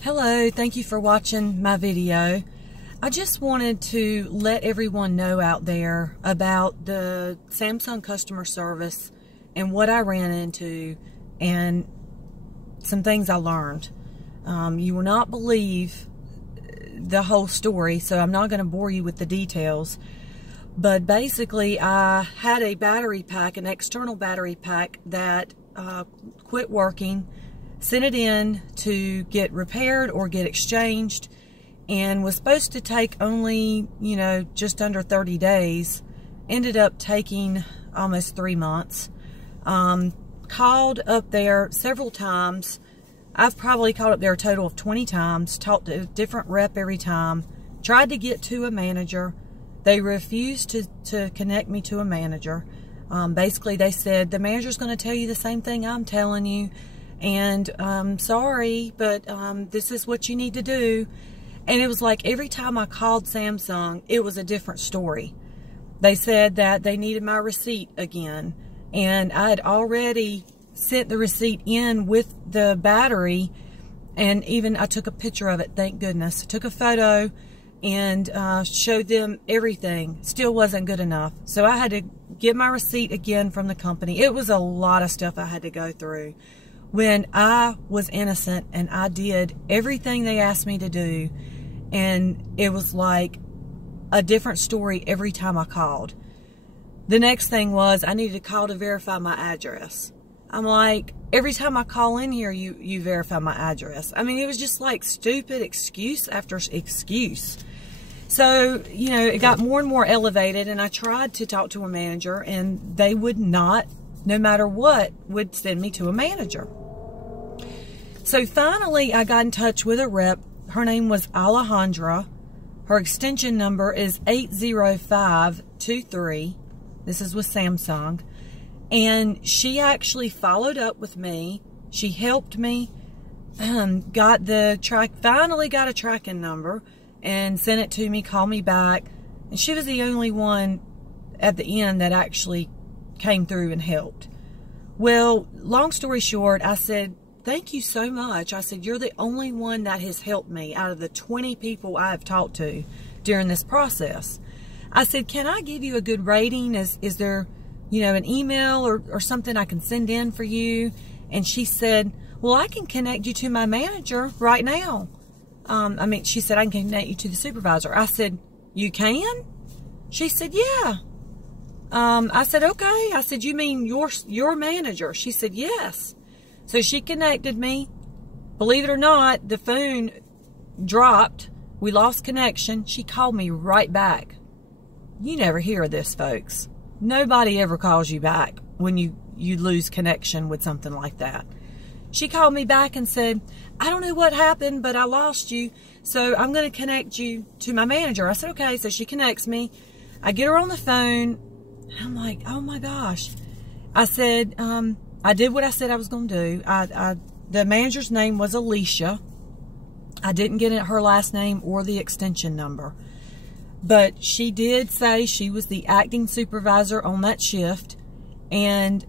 Hello, thank you for watching my video. I just wanted to let everyone know out there about the Samsung customer service and what I ran into and some things I learned. You will not believe the whole story, so I'm not going to bore you with the details. But basically, I had a battery pack, an external battery pack that quit working. Sent it in to get repaired or get exchanged, and was supposed to take only, just under 30 days. Ended up taking almost 3 months. Called up there several times. I've probably called up there a total of 20 times, talked to a different rep every time, tried to get to a manager. They refused to connect me to a manager. Basically, they said, the manager's going to tell you the same thing I'm telling you. And sorry, but this is what you need to do. And it was like every time I called Samsung, it was a different story. They said that they needed my receipt again, and I had already sent the receipt in with the battery, and even I took a picture of it, thank goodness. I took a photo and showed them everything. Still wasn't good enough, so I had to get my receipt again from the company. It was a lot of stuff I had to go through, when I was innocent and I did everything they asked me to do, and it was like a different story every time I called. The next thing was I needed to call to verify my address. I'm like, every time I call in here, you verify my address. I mean, it was just like stupid excuse after excuse. So, it got more and more elevated, and I tried to talk to a manager, and they would not, no matter what, would send me to a manager. So finally, I got in touch with a rep. Her name was Alejandra. Her extension number is 80523. This is with Samsung. And she actually followed up with me. She helped me. Finally got a tracking number and sent it to me, called me back. And she was the only one at the end that actually came through and helped. Well, long story short, I said, thank you so much. I said, you're the only one that has helped me out of the 20 people I have talked to during this process. I said, can I give you a good rating? Is there, an email or something I can send in for you? And she said, well, I can connect you to my manager right now. She said, I can connect you to the supervisor. I said, you can? She said, yeah. I said, okay. I said, you mean your manager? She said, yes. So she connected me. Believe it or not, the phone dropped. We lost connection. She called me right back. You never hear of this, folks. Nobody ever calls you back when you lose connection with something like that. She called me back and said, I don't know what happened, but I lost you, so I'm going to connect you to my manager. I said, okay. So she connects me. I get her on the phone. I'm like, oh my gosh. I said, I did what I said I was going to do. The manager's name was Alicia. I didn't get her last name or the extension number. But she did say she was the acting supervisor on that shift. And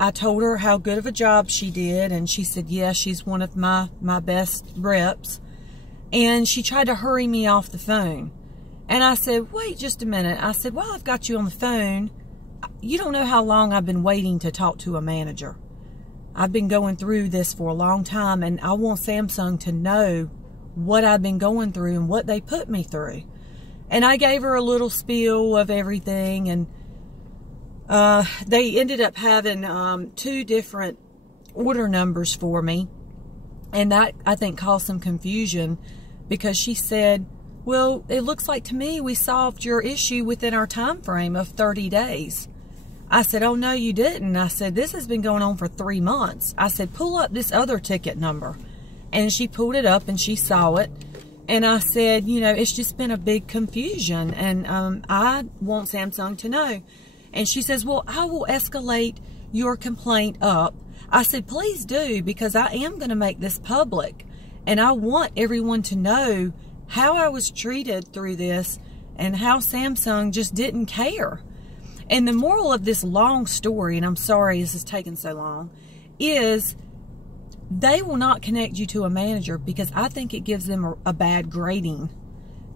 I told her how good of a job she did. And she said, yeah, she's one of my best reps. And she tried to hurry me off the phone. And I said, wait just a minute. I said, while I've got you on the phone, you don't know how long I've been waiting to talk to a manager. I've been going through this for a long time, and I want Samsung to know what I've been going through and what they put me through. And I gave her a little spiel of everything, and they ended up having 2 different order numbers for me. And that, I think, caused some confusion, because she said, well, it looks like to me we solved your issue within our time frame of 30 days. I said, oh, no, you didn't. I said, this has been going on for 3 months. I said, pull up this other ticket number. And she pulled it up and she saw it. And I said, it's just been a big confusion. And I want Samsung to know. And she says, well, I will escalate your complaint up. I said, please do, because I am going to make this public. And I want everyone to know how I was treated through this and how Samsung just didn't care. And the moral of this long story, and I'm sorry this is taking so long, is they will not connect you to a manager because I think it gives them a bad grading.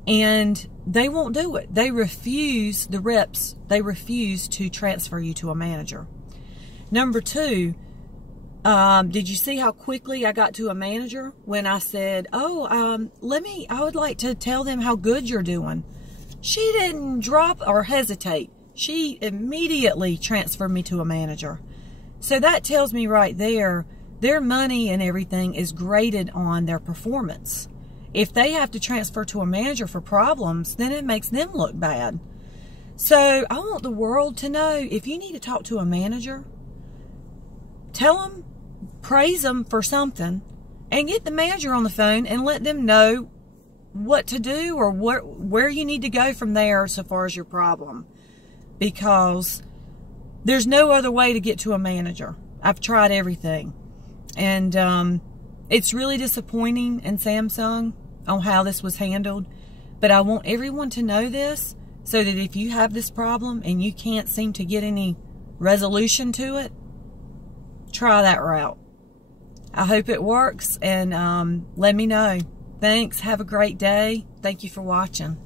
And they won't do it. They refuse, the reps, they refuse to transfer you to a manager. Number two, did you see how quickly I got to a manager when I said, I would like to tell them how good you're doing. She didn't drop or hesitate. She immediately transferred me to a manager. So that tells me right there, their money and everything is graded on their performance. If they have to transfer to a manager for problems, then it makes them look bad. So I want the world to know, if you need to talk to a manager, tell them, praise them for something, and get the manager on the phone and let them know what to do or where you need to go from there so far as your problem. Because there's no other way to get to a manager. I've tried everything. And it's really disappointing in Samsung on how this was handled. But I want everyone to know this so that if you have this problem and you can't seem to get any resolution to it, try that route. I hope it works, and let me know. Thanks. Have a great day. Thank you for watching.